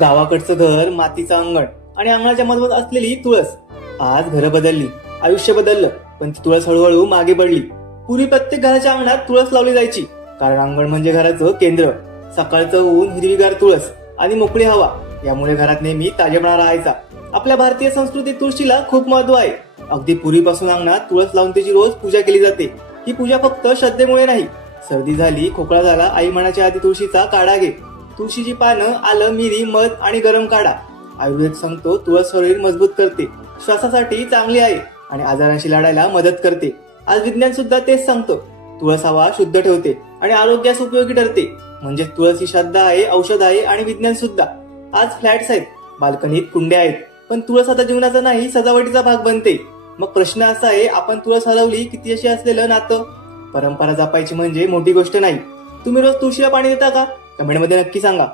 गावाकडचं घर, मातीचं अंगण आणि अंगणाच्या मधोमध असलेली तुळस. आज घरं बदलली, आयुष्य बदललं, पण ती तुळस हळूहळू मागे पडली. पूर्वी प्रत्येक घराच्या अंगणात तुळस लावली जायची, कारण अंगण म्हणजे घराचं केंद्र. सकाळचं ऊन, हिरवीगार तुळस आणि मोकळी हवा यामुळे घरात नेहमी ताजेपणा राहायचा. आपल्या भारतीय संस्कृतीत तुळशीला खूप महत्व आहे. अगदी पूर्वीपासून अंगणात तुळस लावून त्याची रोज पूजा केली जाते. ही पूजा फक्त श्रद्धेमुळे नाही. सर्दी झाली, खोकला झाला, आई म्हणायच्या आधी तुळशीचा काढा घे. तुळशीची पानं, आलं, मिरी, मध आणि गरम काढा. आयुर्वेद सांगतो तुळस शरीर मजबूत करते, श्वासासाठी चांगली आहे आणि आजारांशी लढायला मदत करते. आज विज्ञान सुद्धा तेच सांगतं. तुळस हवा शुद्ध ठेवते आणि आरोग्यास उपयोगी ठरते. म्हणजे तुळस ही श्रद्धा आहे, औषध आहे आणि विज्ञान सुद्धा. आज फ्लॅट्स आहेत, बाल्कनीत कुंड्या आहेत, पण तुळस आता जीवनाचा नाही, सजावटीचा भाग बनते. मग प्रश्न असा आहे, आपण तुळस हरवली की तिच्याशी असलेलं नातं? परंपरा जपायची म्हणजे मोठी गोष्ट नाही. तुम्ही रोज तुळशीला पाणी देता का? कमेंटमध्ये नक्की सांगा.